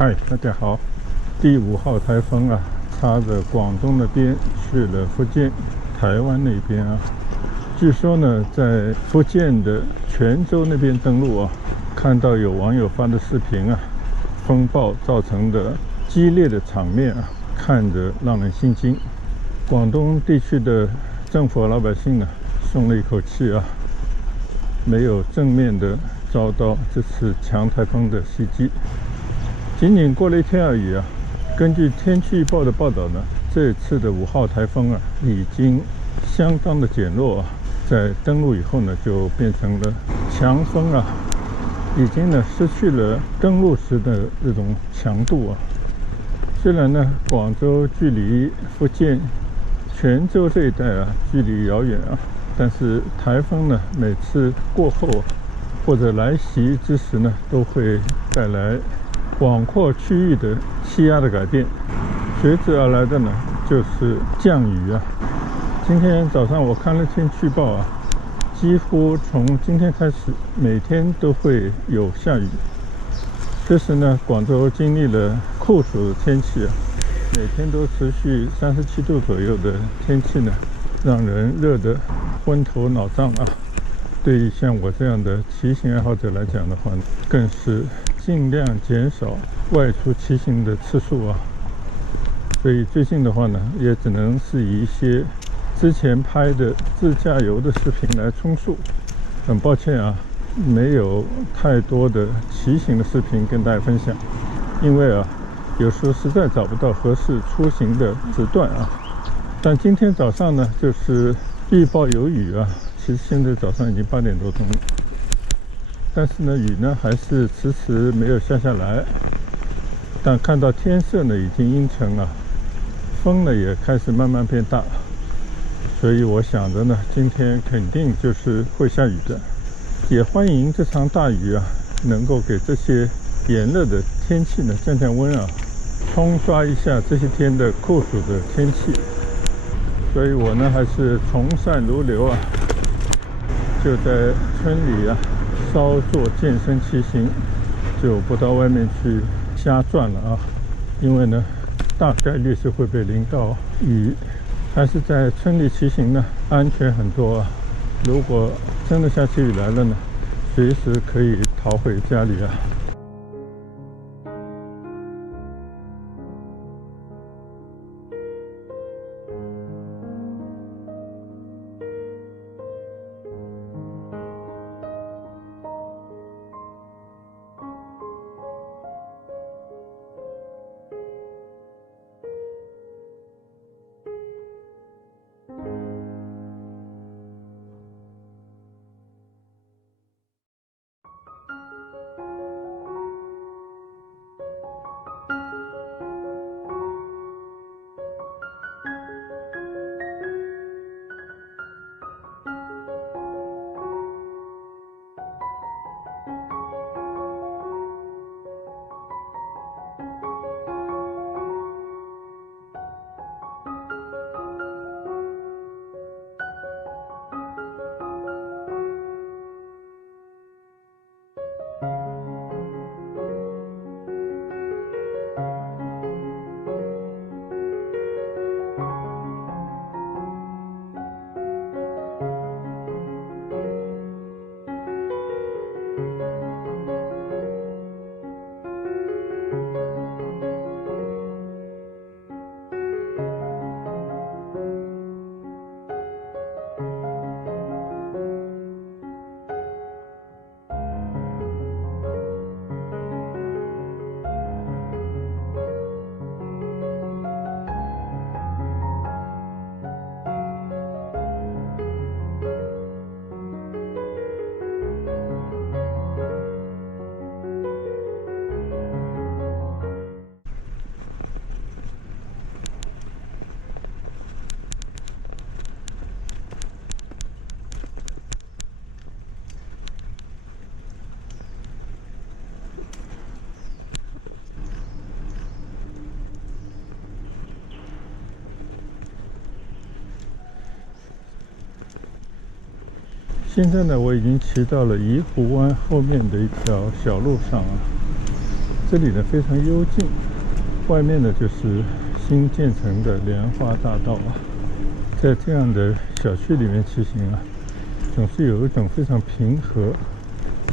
嗨，大家好。第5号台风啊，插着广东那边去了福建、台湾那边啊。据说呢，在福建的泉州那边登陆啊，看到有网友发的视频啊，风暴造成的激烈的场面啊，看着让人心惊。广东地区的政府和老百姓呢，松了一口气啊，没有正面的遭到这次强台风的袭击。仅仅过了1天而已啊。根据天气预报的报道呢，这次的5号台风啊，已经相当的减弱啊，在登陆以后呢，就变成了强风啊，已经呢失去了登陆时的这种强度啊。虽然呢，广州距离福建泉州这一带啊，距离遥远啊，但是台风呢，每次过后或者来袭之时呢，都会带来广阔区域的气压的改变，随之而来的呢，就是降雨啊。今天早上我看了天气预报啊，几乎从今天开始，每天都会有下雨。确实呢，广州经历了酷暑的天气啊，每天都持续37度左右的天气呢，让人热得昏头脑胀啊。对于像我这样的骑行爱好者来讲的话，更是尽量减少外出骑行的次数啊。所以最近的话呢，也只能是以一些之前拍的自驾游的视频来充数。很抱歉啊，没有太多的骑行的视频跟大家分享，因为啊，有时候实在找不到合适出行的时段啊。但今天早上呢，就是预报有雨啊。其实现在早上已经8点多钟了，但是呢，雨呢还是迟迟没有下来。但看到天色呢已经阴沉了，风呢也开始慢慢变大，所以我想着呢，今天肯定就是会下雨的。也欢迎这场大雨啊，能够给这些炎热的天气呢降降温啊，冲刷一下这些天的酷暑的天气。所以我呢还是从善如流啊。就在村里啊，稍作健身骑行，就不到外面去瞎转了啊。因为呢，大概率是会被淋到雨，还是在村里骑行呢，安全很多啊。如果真的下起雨来了呢，随时可以逃回家里啊。现在呢，我已经骑到了怡湖湾后面的一条小路上啊。这里呢非常幽静，外面呢就是新建成的莲花大道啊。在这样的小区里面骑行啊，总是有一种非常平和，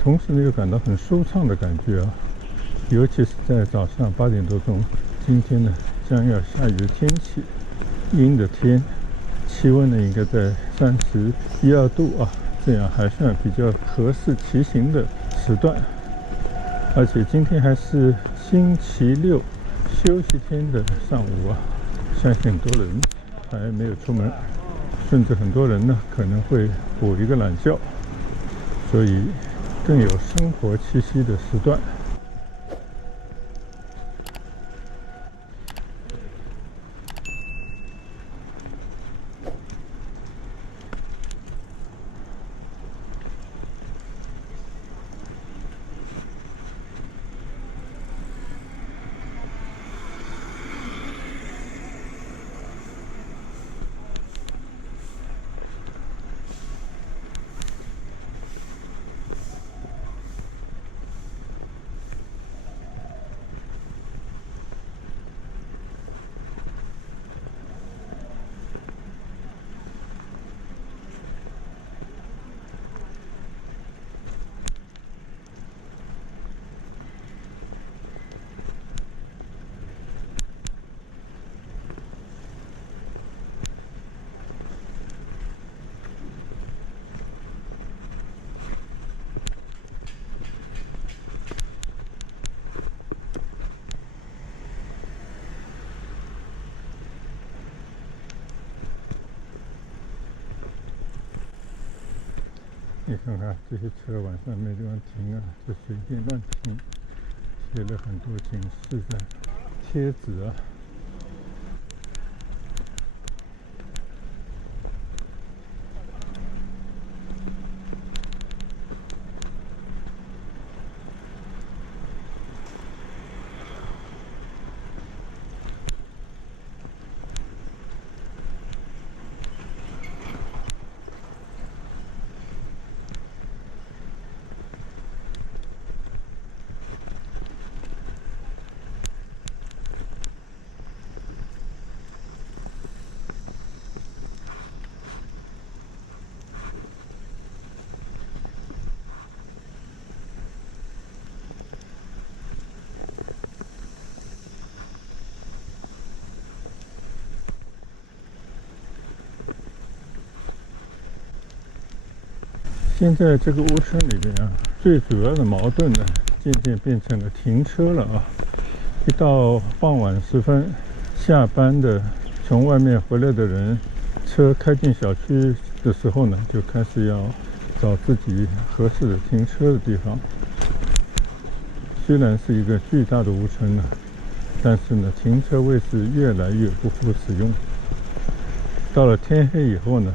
同时呢又感到很舒畅的感觉啊。尤其是在早上8点多钟，今天呢将要下雨的天气，阴的天，气温呢应该在31、2度啊，这样还算比较合适骑行的时段。而且今天还是星期六休息天的上午啊，相信很多人还没有出门，甚至很多人呢可能会补一个懒觉，所以更有生活气息的时段。你看看这些车晚上没地方停啊，就随便乱停，写了很多警示的贴纸啊。现在这个乌村里边啊，最主要的矛盾呢，渐渐变成了停车了啊。一到傍晚时分，下班的从外面回来的人，车开进小区的时候呢，就开始要找自己合适的停车的地方。虽然是一个巨大的乌村呢，但是呢，停车位是越来越不敷使用。到了天黑以后呢，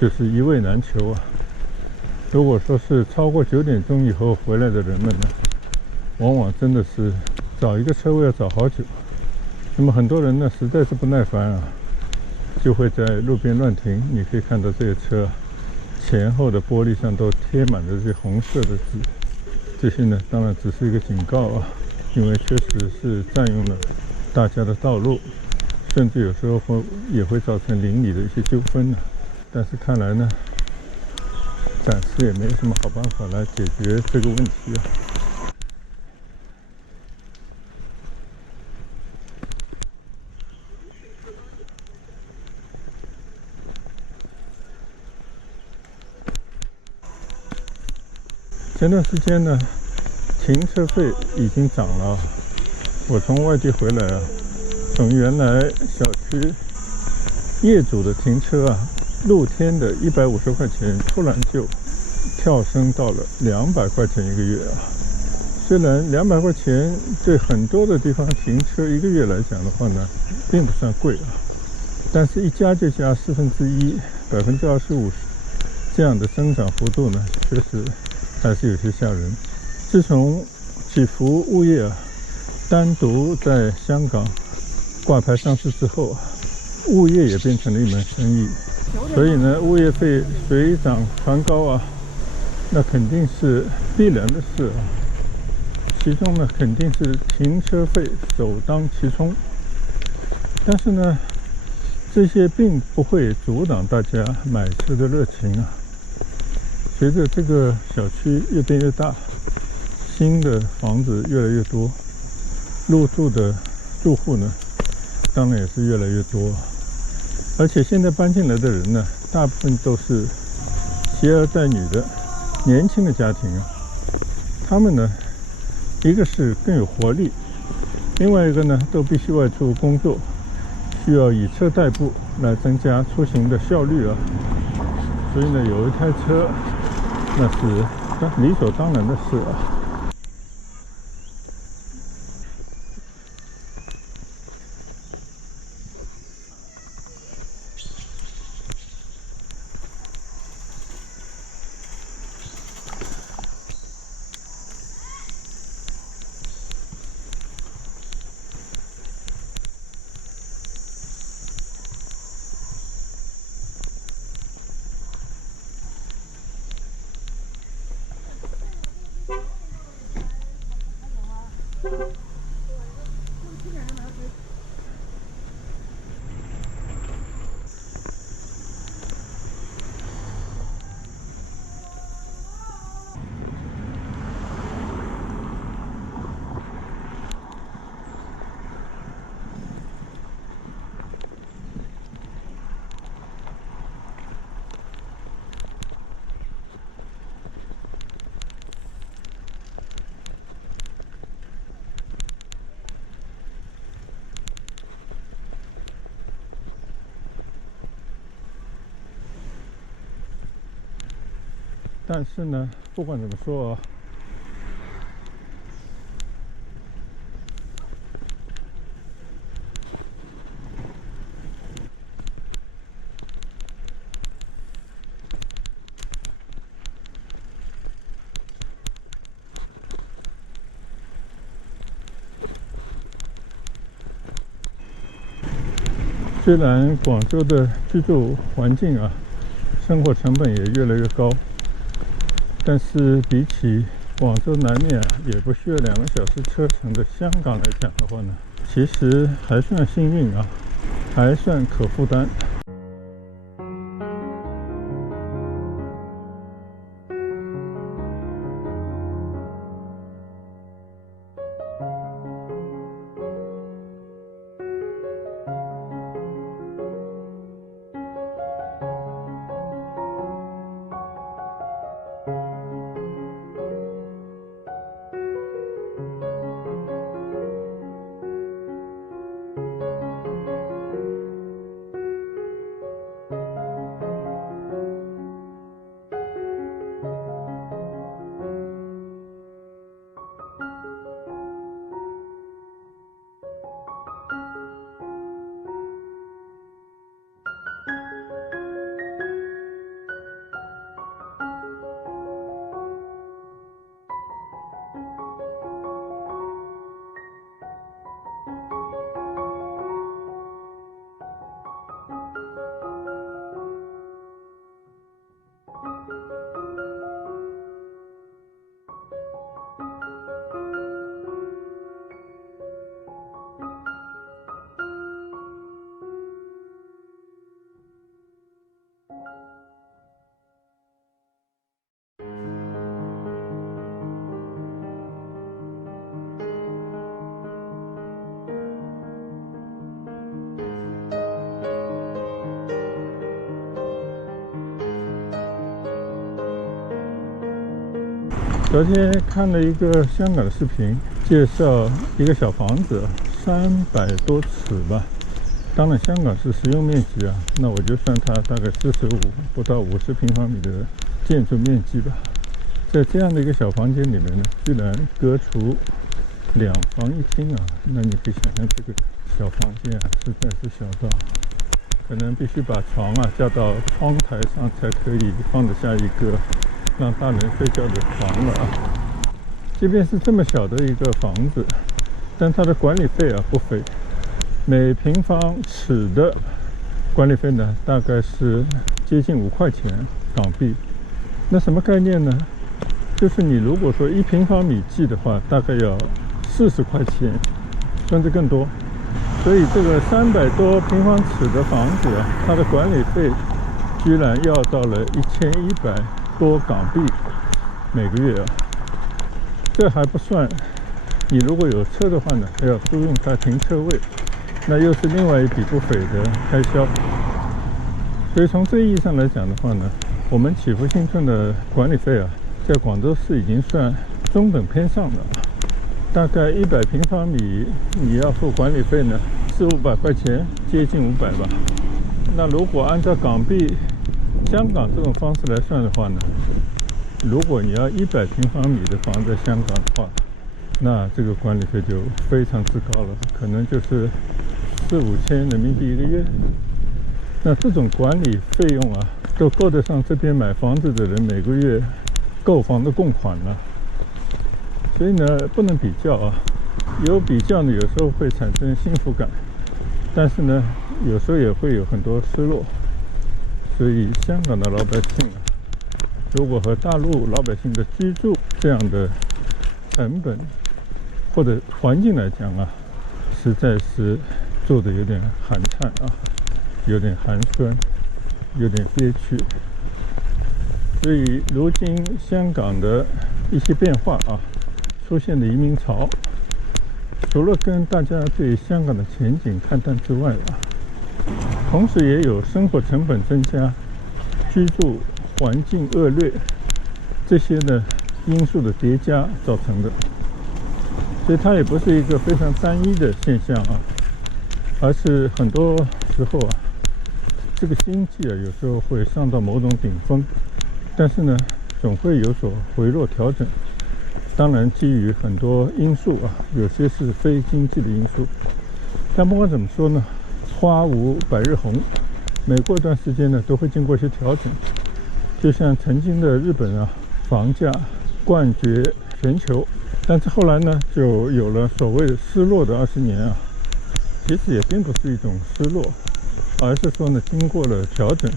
就是一位难求啊。如果说是超过9点钟以后回来的人们呢，往往真的是找一个车位要找好久。那么很多人呢实在是不耐烦啊，就会在路边乱停。你可以看到这些车前后的玻璃上都贴满了这些红色的字，这些呢当然只是一个警告啊，因为确实是占用了大家的道路，甚至有时候也会造成邻里的一些纠纷呢。但是看来呢，暂时也没什么好办法来解决这个问题啊。前段时间呢，停车费已经涨了。我从外地回来啊，从原来小区业主的停车啊，露天的150块钱，突然就跳升到了200块钱一个月啊。虽然200块钱对很多的地方停车一个月来讲的话呢，并不算贵啊，但是一加就加1/4%，25%这样的增长幅度呢，确实还是有些吓人。自从起伏物业啊单独在香港挂牌上市之后啊，物业也变成了一门生意，所以呢，物业费水涨船高啊，那肯定是必然的事啊。其中呢肯定是停车费首当其冲，但是呢，这些并不会阻挡大家买车的热情啊。随着这个小区越变越大，新的房子越来越多，入住的住户呢，当然也是越来越多。而且现在搬进来的人呢，大部分都是携儿带女的年轻的家庭啊。他们呢，一个是更有活力，另外一个呢，都必须外出工作，需要以车代步来增加出行的效率啊。所以呢，有一台车，那是理所当然的事啊。但是呢，不管怎么说啊，虽然广州的居住环境啊，生活成本也越来越高，但是比起广州南面也不需要2个小时车程的香港来讲的话呢，其实还算幸运啊，还算可负担。昨天看了一个香港的视频，介绍一个小房子，300多尺吧。当然，香港是实用面积啊，那我就算它大概45不到50平方米的建筑面积吧。在这样的一个小房间里面呢，居然隔出2房1厅啊，那你可以想象这个小房间啊，实在是小到可能必须把床啊架到窗台上才可以放得下一个让大人睡觉的床了啊。即便是这么小的一个房子，但它的管理费啊不菲，每平方尺的管理费呢大概是接近5块钱港币。那什么概念呢？就是你如果说1平方米计的话，大概要40块钱，甚至更多。所以这个300多平方尺的房子啊，它的管理费居然要到了1100多港币每个月啊！这还不算，你如果有车的话呢，还要租用它停车位，那又是另外一笔不菲的开销。所以从这意义上来讲的话呢，我们祈福新村的管理费啊，在广州市已经算中等偏上的，大概100平方米你要付管理费呢，400-500块钱，接近500吧。那如果按照港币、香港这种方式来算的话呢，如果你要100平方米的房在香港的话，那这个管理费就非常之高了，可能就是4-5千人民币一个月。那这种管理费用啊，都够得上这边买房子的人每个月购房的供款了。所以呢，不能比较啊。有比较呢，有时候会产生幸福感，但是呢，有时候也会有很多失落。所以香港的老百姓啊，如果和大陆老百姓的居住这样的成本或者环境来讲啊，实在是做得有点寒颤啊，有点寒酸，有点憋屈。所以如今香港的一些变化啊，出现的移民潮，除了跟大家对香港的前景看淡之外啊，同时也有生活成本增加、居住环境恶劣这些呢因素的叠加造成的。所以它也不是一个非常单一的现象啊，而是很多时候啊，这个经济啊有时候会上到某种顶峰，但是呢总会有所回落调整。当然基于很多因素啊，有些是非经济的因素，但不管怎么说呢，花无百日红，每过一段时间呢都会经过一些调整。就像曾经的日本啊，房价冠绝全球，但是后来呢就有了所谓的失落的20年啊，其实也并不是一种失落，而是说呢经过了调整。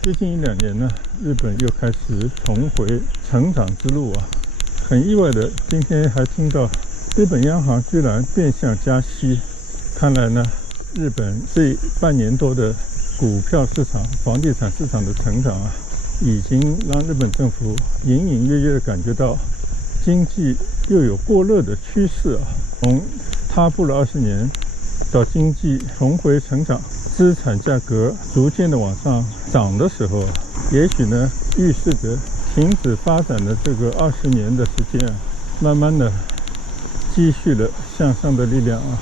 最近1-2年呢，日本又开始重回成长之路啊。很意外的，今天还听到日本央行居然变相加息。看来呢，日本这半年多的股票市场、房地产市场的成长啊，已经让日本政府隐隐约约的感觉到经济又有过热的趋势啊。从踏步了20年到经济重回成长，资产价格逐渐的往上涨的时候，也许呢预示着停止发展的这个20年的时间啊，慢慢的积蓄了向上的力量啊，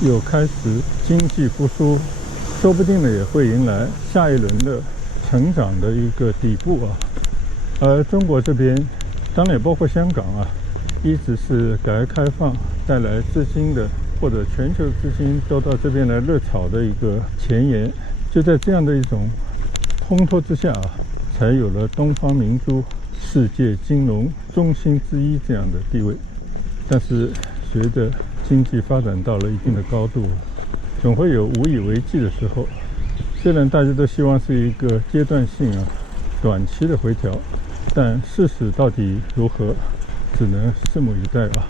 又开始经济复苏，说不定呢也会迎来下一轮的成长的一个底部啊。而中国这边，当然也包括香港啊，一直是改革开放带来资金的，或者全球资金都到这边来热炒的一个前沿。就在这样的一种烘托之下啊，才有了东方明珠、世界金融中心之一这样的地位。但是随着经济发展到了一定的高度，总会有无以为继的时候。虽然大家都希望是一个阶段性啊、短期的回调，但事实到底如何，只能拭目以待啊。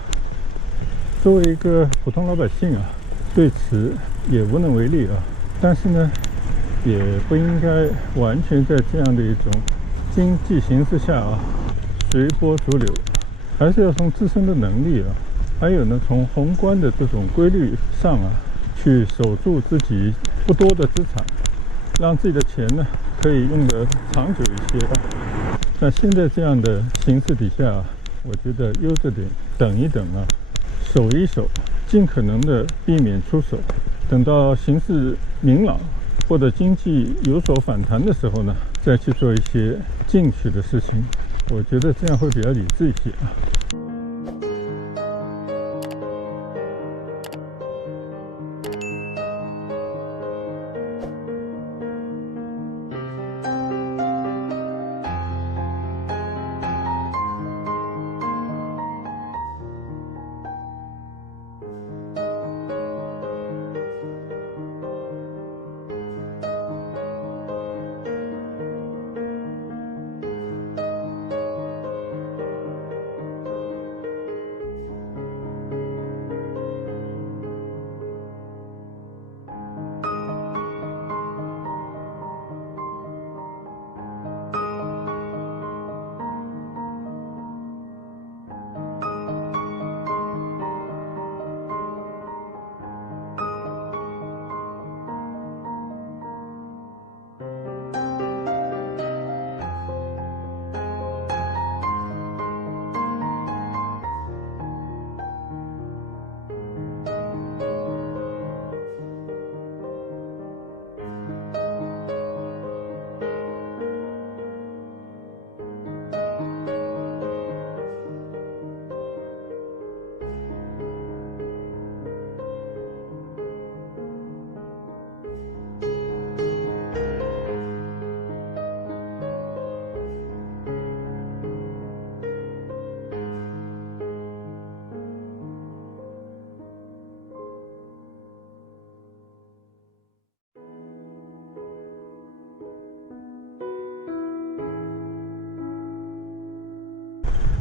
作为一个普通老百姓啊，对此也无能为力啊。但是呢，也不应该完全在这样的一种经济形势下啊随波逐流，还是要从自身的能力啊，还有呢从宏观的这种规律上啊，去守住自己不多的资产，让自己的钱呢可以用得长久一些啊。那现在这样的形势底下啊，我觉得悠着点，等一等啊，守一守，尽可能的避免出手。等到形势明朗或者经济有所反弹的时候呢，再去做一些进取的事情，我觉得这样会比较理智一些啊。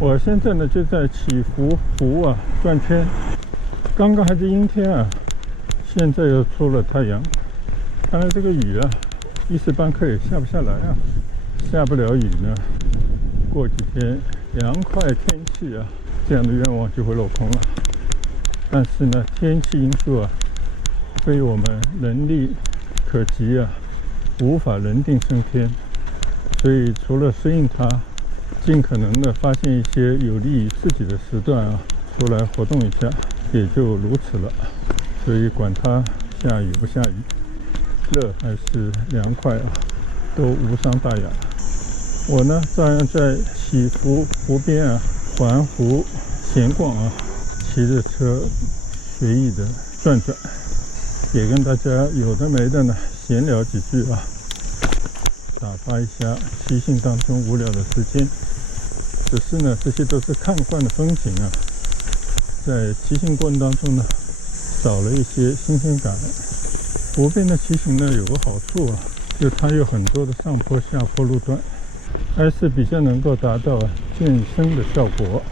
我现在呢就在祈福湖啊转圈，刚刚还是阴天啊，现在又出了太阳。看来这个雨啊一时半刻也下不下来啊，下不了雨呢，过几天凉快天气啊，这样的愿望就会落空了。但是呢，天气因素啊非我们能力可及啊，无法人定胜天，所以除了适应它，尽可能的发现一些有利于自己的时段啊，出来活动一下，也就如此了。所以管它下雨不下雨，热还是凉快啊，都无伤大雅。我呢照样在祈福湖边啊环湖闲逛啊，骑着车随意的转转，也跟大家有的没的呢闲聊几句啊，打发一下骑行当中无聊的时间。只是呢，这些都是看惯的风景啊，在骑行过程当中呢，少了一些新鲜感。湖边的骑行呢，有个好处啊，就它有很多的上坡下坡路段，还是比较能够达到健身的效果。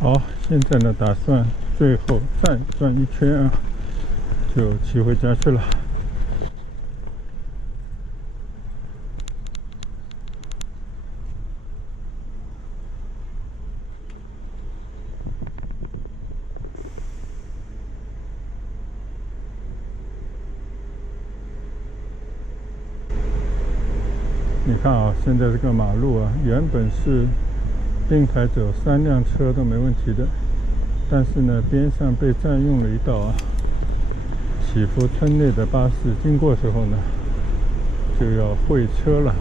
好，现在呢打算最后再转一圈啊，就骑回家去了。你看啊，现在这个马路啊，原本是并排走3辆车都没问题的，但是呢，边上被占用了一道啊。祈福村内的巴士经过的时候呢，就要会车了。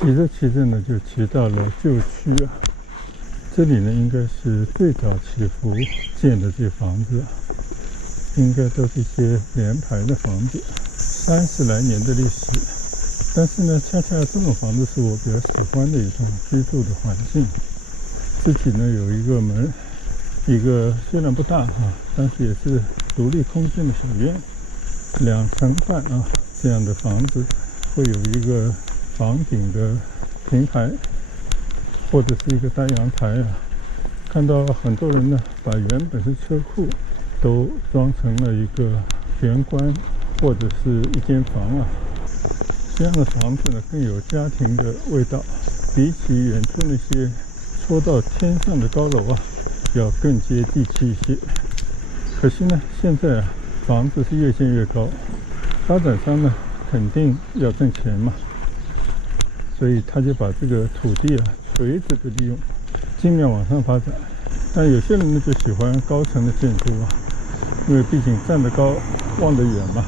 骑着骑着呢，就骑到了旧区啊。这里呢，应该是最早祈福建的这些房子，应该都是一些联排的房子，30来年的历史。但是呢，恰恰这种房子是我比较喜欢的一种居住的环境。自己呢有一个门，一个虽然不大但是也是独立空间的小院，2层半这样的房子，会有一个房顶的平台，或者是一个单阳台看到很多人呢，把原本是车库都装成了一个玄关或者是一间房这样的房子呢，更有家庭的味道，比起远处那些戳到天上的高楼要更接地气一些。可惜呢，现在房子是越建越高，发展商呢肯定要挣钱嘛，所以他就把这个土地垂直的利用，尽量往上发展。但有些人呢就喜欢高层的建筑因为毕竟站得高望得远嘛，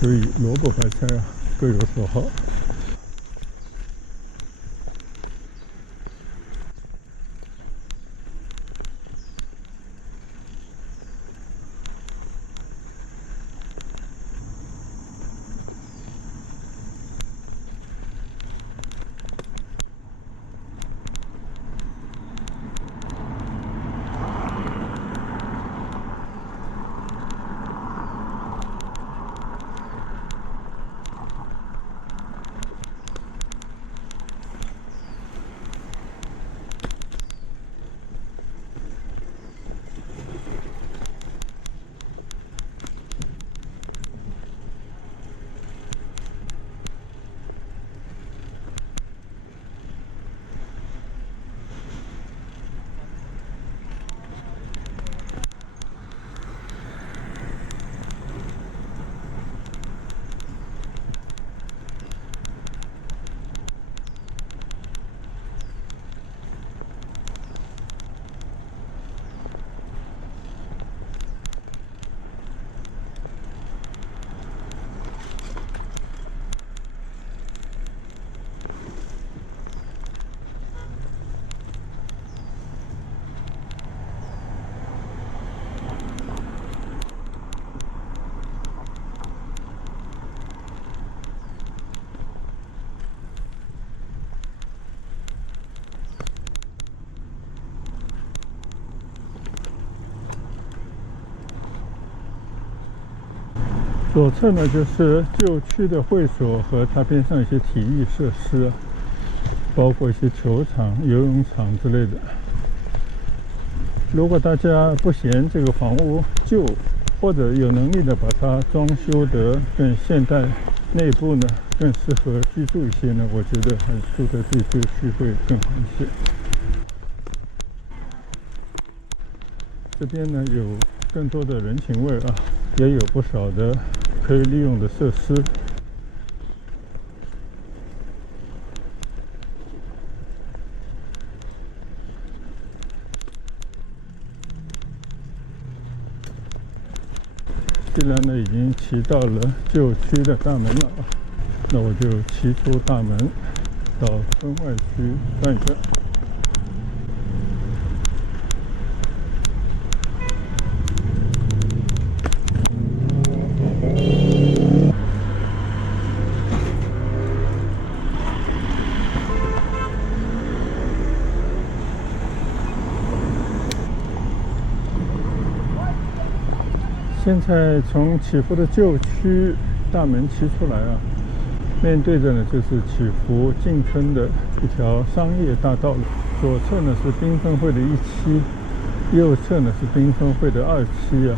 所以萝卜白菜各有所好。左侧呢就是旧区的会所和它边上一些体育设施包括一些球场、游泳场之类的。如果大家不嫌这个房屋旧，或者有能力的把它装修得更现代，内部呢更适合居住一些呢，我觉得还是住在这旧区会更好一些。这边呢有更多的人情味也有不少的可以利用的设施。既然呢已经骑到了旧区的大门了那我就骑出大门到村外区转一转。现在从祈福的旧区大门骑出来面对着呢就是祈福进村的一条商业大道路，左侧呢是缤纷会的1期，右侧呢是缤纷会的2期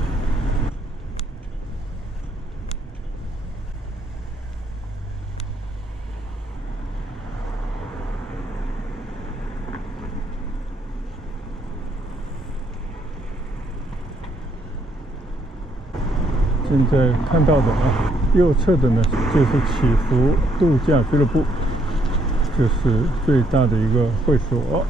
现在看到的右侧的呢就是祈福度假俱乐部，这是最大的一个会所。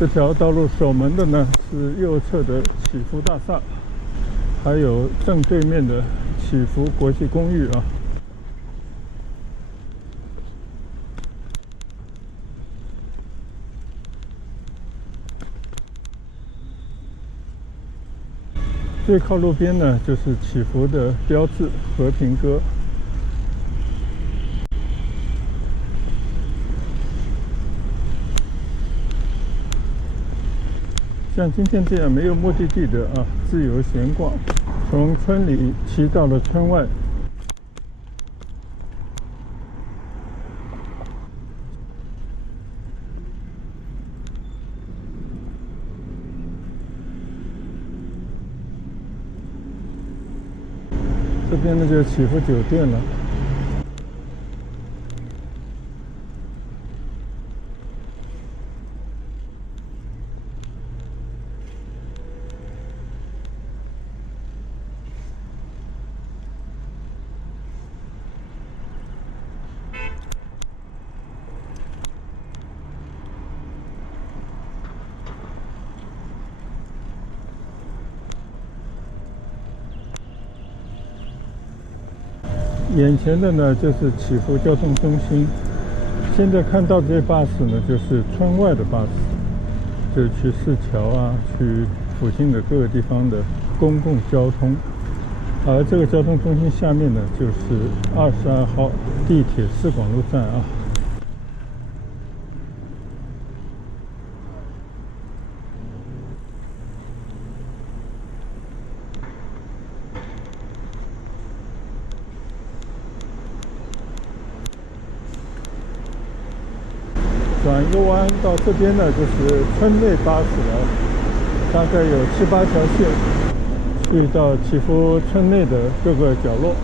这条道路守门的呢是右侧的祈福大厦，还有正对面的祈福国际公寓啊。最靠路边呢就是祈福的标志和平鸽。像今天这样没有目的地的啊，自由闲逛，从村里骑到了村外。这边呢就是祈福酒店了。眼前的呢就是祈福交通中心，现在看到这些巴士呢就是村外的巴士，就去市桥啊，去附近的各个地方的公共交通。而这个交通中心下面呢就是22号地铁四广路站啊。转一个弯到这边呢，就是村内巴士了，大概有7、8条线，去到祈福村内的各个角落。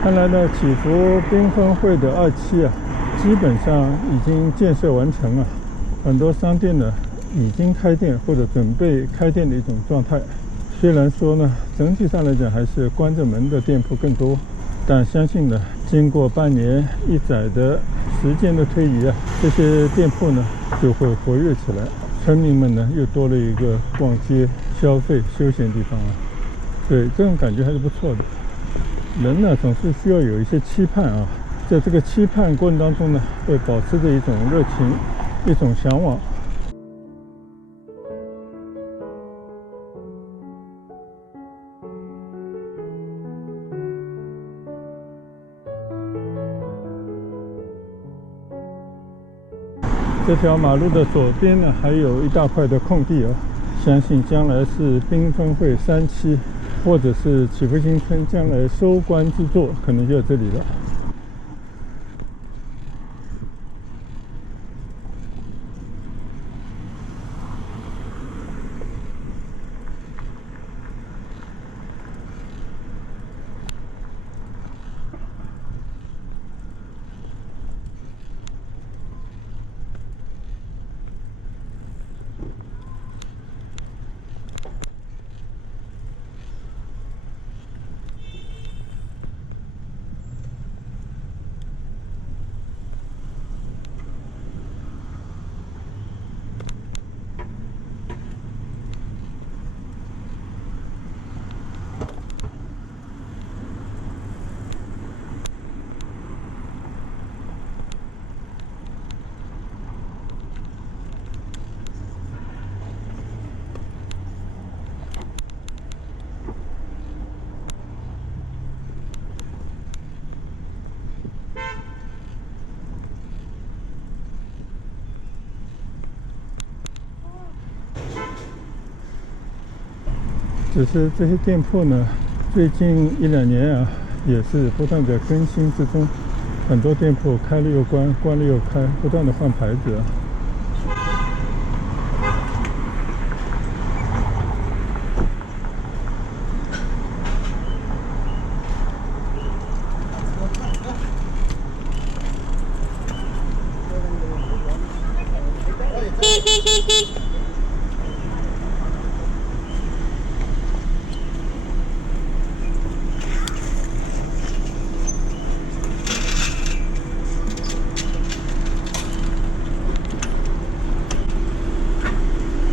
看来呢，祈福缤纷汇的2期啊，基本上已经建设完成了，很多商店呢已经开店或者准备开店的一种状态。虽然说呢，整体上来讲还是关着门的店铺更多，但相信呢，经过半年一载的时间的推移啊，这些店铺呢就会活跃起来，村民们呢又多了一个逛街、消费、休闲地方啊。对，这种感觉还是不错的。人呢总是需要有一些期盼啊，在这个期盼过程当中呢，会保持着一种热情，一种向往。这条马路的左边呢，还有一大块的空地啊，相信将来是缤纷汇3期，或者是祈福新村将来收官之作，可能就在这里了。只是这些店铺呢，最近1-2年啊，也是不断的更新之中，很多店铺开了又关，关了又开，不断的换牌子啊。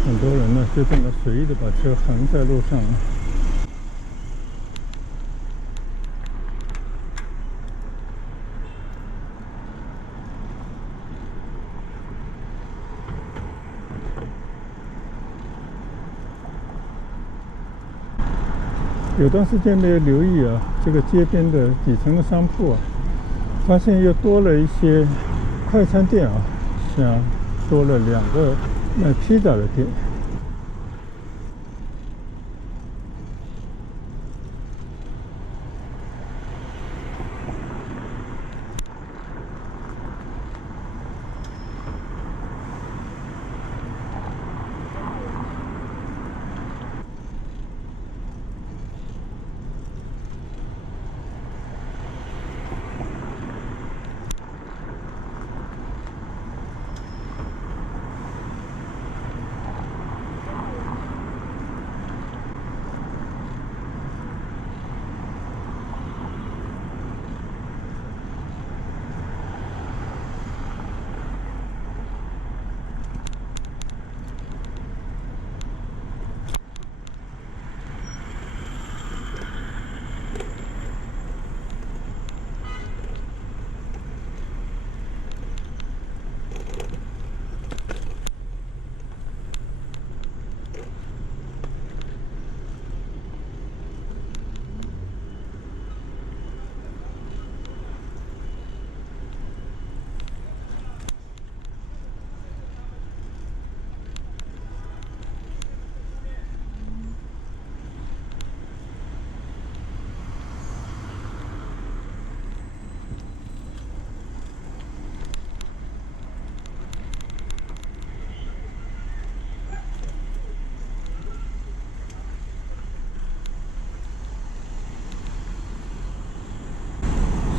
很多人呢就这么随意的把车横在路上了。有段时间没有留意啊，这个街边的底层的商铺啊，发现又多了一些快餐店啊，像多了2个卖披萨的店。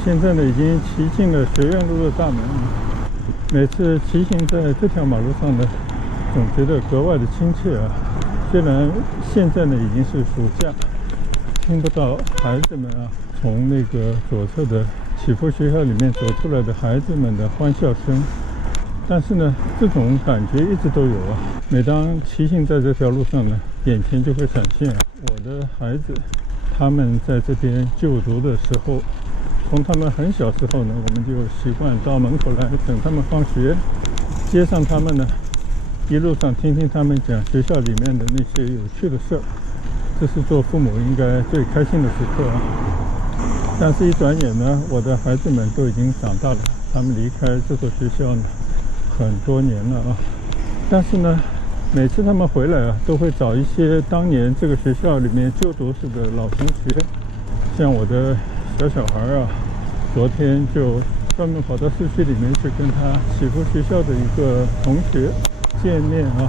现在呢，已经骑进了学院路的大门了。每次骑行在这条马路上呢，总觉得格外的亲切啊。虽然现在呢已经是暑假，听不到孩子们啊从那个左侧的祈福学校里面走出来的孩子们的欢笑声，但是呢，这种感觉一直都有啊。每当骑行在这条路上呢，眼前就会闪现啊，我的孩子他们在这边就读的时候。从他们很小时候呢，我们就习惯到门口来等他们放学，接上他们呢，一路上听听他们讲学校里面的那些有趣的事儿，这是做父母应该最开心的时刻啊。但是，一转眼呢，我的孩子们都已经长大了，他们离开这所学校呢很多年了啊。但是呢，每次他们回来啊，都会找一些当年这个学校里面就读时的老同学，像我的小孩啊，昨天就专门跑到市区里面去跟他祈福学校的一个同学见面啊，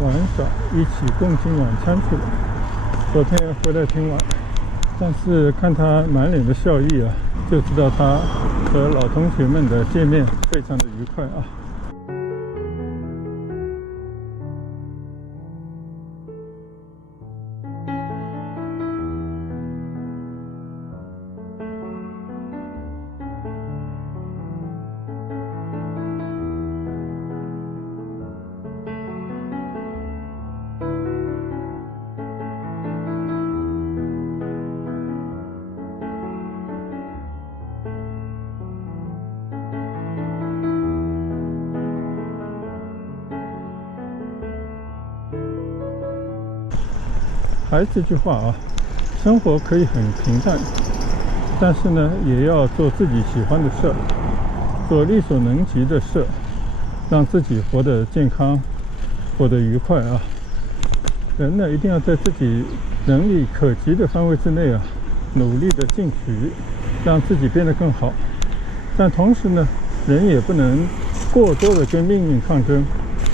玩耍，一起共进晚餐去了。昨天回来挺晚，但是看他满脸的笑意啊，就知道他和老同学们的见面非常的愉快啊。还是这句话啊，生活可以很平淡，但是呢，也要做自己喜欢的事儿，做力所能及的事，让自己活得健康，活得愉快啊。人呢，一定要在自己能力可及的范围之内啊，努力的进取，让自己变得更好。但同时呢，人也不能过多的跟命运抗争，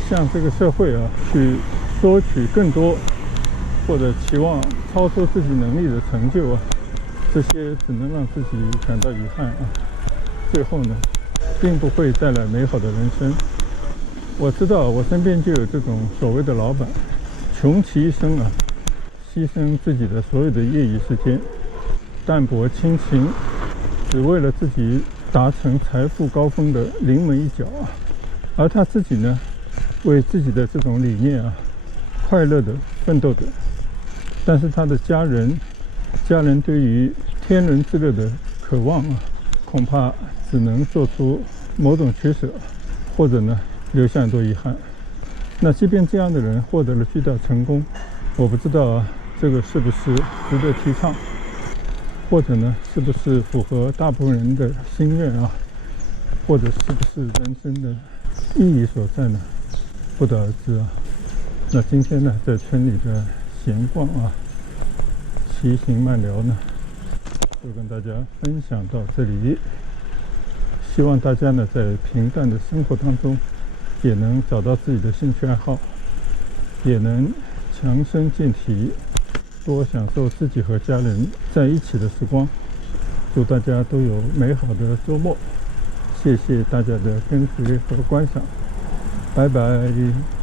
向这个社会啊去索取更多，或者期望超出自己能力的成就啊，这些只能让自己感到遗憾啊。最后呢，并不会带来美好的人生。我知道我身边就有这种所谓的老板，穷其一生啊，牺牲自己的所有的业余时间，淡泊亲情，只为了自己达成财富高峰的临门一脚啊。而他自己呢，为自己的这种理念啊，快乐的奋斗着。但是他的家人对于天伦之乐的渴望啊，恐怕只能做出某种取舍，或者呢留下很多遗憾。那即便这样的人获得了巨大成功，我不知道啊，这个是不是值得提倡，或者呢是不是符合大部分人的心愿啊，或者是不是人生的意义所在呢？不得而知啊。那今天呢，在村里的闲逛啊，骑行慢聊呢，就跟大家分享到这里。希望大家呢，在平淡的生活当中，也能找到自己的兴趣爱好，也能强身健体，多享受自己和家人在一起的时光。祝大家都有美好的周末，谢谢大家的跟随和观赏，拜拜。